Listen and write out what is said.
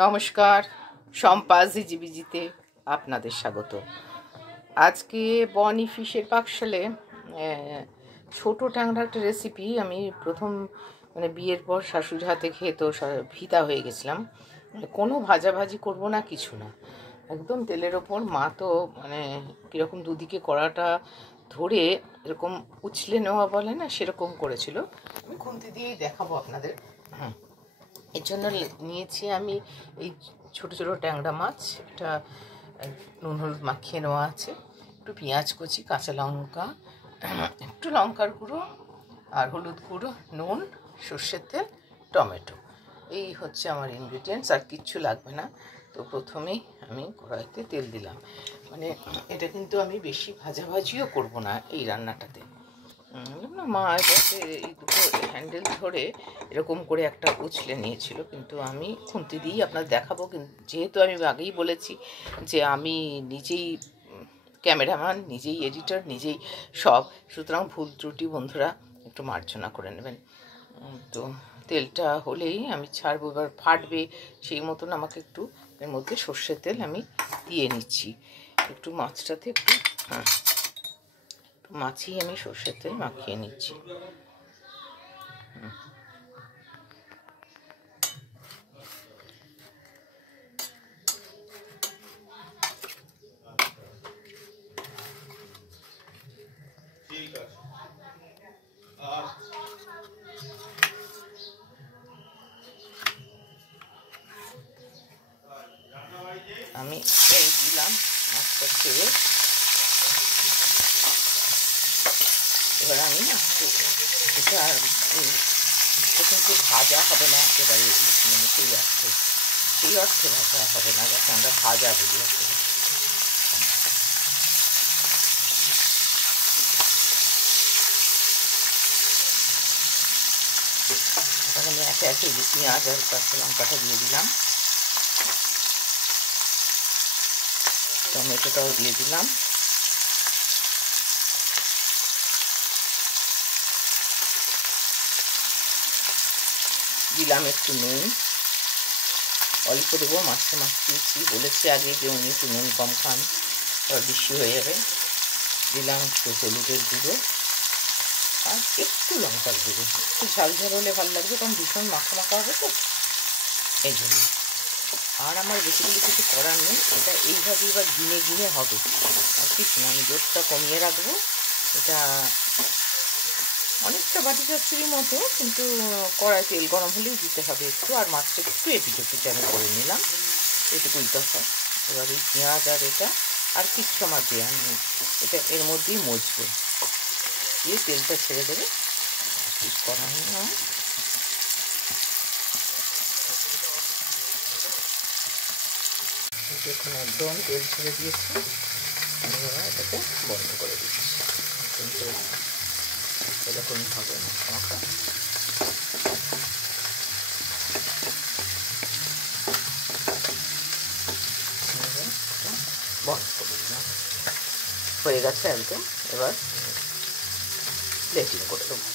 নমস্কার, সম্পাস ঝিঝিবিজিতে আপনাদের স্বাগত। আজকে বনি ফিশের পাকশালে ছোট ট্যাংরা একটা রেসিপি আমি প্রথম বিয়ের পর শাশুড়ির হাতে খেয়ে তো ফিদা হয়ে গেছিলাম। কোনো ভাজাভাজি করব না, কিছু না, একদম তেলের ওপর। মা তো কীরকম দুদিকে কড়াটা ধরে এরকম উছলে নেওয়া বলে না, সেরকম করেছিল। আমি খুন্তি দিয়েই দেখাবো আপনাদের। এর জন্য নিয়েছি আমি এই ছোট ছোট ট্যাংরা মাছ। এটা নুন হলুদ মাখিয়ে নেওয়া আছে, একটু পেঁয়াজ কুচি, কাঁচা লঙ্কা, একটু লঙ্কার গুঁড়ো আর হলুদ গুঁড়ো, নুন, সর্ষের তেল, টমেটো। এই হচ্ছে আমার ইনগ্রিডিয়েন্টস, আর কিচ্ছু লাগবে না। তো প্রথমেই আমি কড়াইতে তেল দিলাম। এটা কিন্তু আমি বেশি ভাজাভাজিও করব না এই রান্নাটাতে। মা এটাকে এই দুটো হ্যান্ডেল ধরে এরকম করে একটা উছলে নিয়েছিল, কিন্তু আমি খুন্তি দিয়েই আপনার দেখাবো। কিন্তু যেহেতু আমি আগেই বলেছি যে আমি নিজেই ক্যামেরাম্যান, নিজেই এডিটর, নিজেই সব, সুতরাং ভুল ত্রুটি বন্ধুরা একটু মার্জনা করে নেবেন। তো তেলটা হলেই আমি ছাড়বো, এবার ফাটবে সেই মতন আমাকে একটু এর মধ্যে সর্ষের তেল আমি দিয়ে নিচ্ছি। একটু মাছটাতে একটু মাছই আমি সর্ষের তেল মাখিয়ে নিচ্ছি। আমি এই দিলাম মাছটা ছেড়ে। এবার আমি এটা কিন্তু ভাজা হবে না একেবারে, সেই অর্থে ভাজা হবে না, যাতে আমরা ভাজা বলি। আমি একে একে পেঁয়াজ আর কাঁচা লঙ্কাটা দিয়ে দিলাম, টমেটোটাও দিয়ে দিলাম, দিলাম একটু নুন, অল্প দেবো, মাছটা মাখিয়েছি, বলেছি আগে যে উনি একটু নুন কম খান, আবার বেশি হয়ে যাবে। দিলাম একটু হলুদের গুঁড়ো আর একটু লঙ্কার গুঁড়ো। একটু ঝাল ঝাল হলে ভালো লাগবে, কারণ ভীষণ মাখা মাখা হবে তো, এই জন্য। আর আমার বেশিগুলো কিছু করার নেই, এটা এইভাবেই এবার গিনে গিনে হবে, আর কিছু না। আমি জোরটা কমিয়ে রাখবো। এটা অনেকটা বাটি চচ্চড়ির মতো, কিন্তু কড়াই তেল গরম হলেই দিতে হবে একটু। আর মাছটা একটু এপিটো পিঠে আমি করে নিলাম, এটুকুই কথা। এবার এই পেঁয়াজ আর এটা আর কিচ্ছু আমার দেওয়ার নেই, এটা এর মধ্যেই মজবে, দিয়ে তেলটা ছেড়ে দেবে। ঠিক করা নেই না, দেখুন একদম তেল ছেড়ে দিয়েছি। এটাকে বন্ধ করে দিচ্ছি, কিন্তু এরকমই হবে মাখা। বন্ধ করে দিলাম, হয়ে গেছে একদম। এবার প্লেটিং করে দেবো।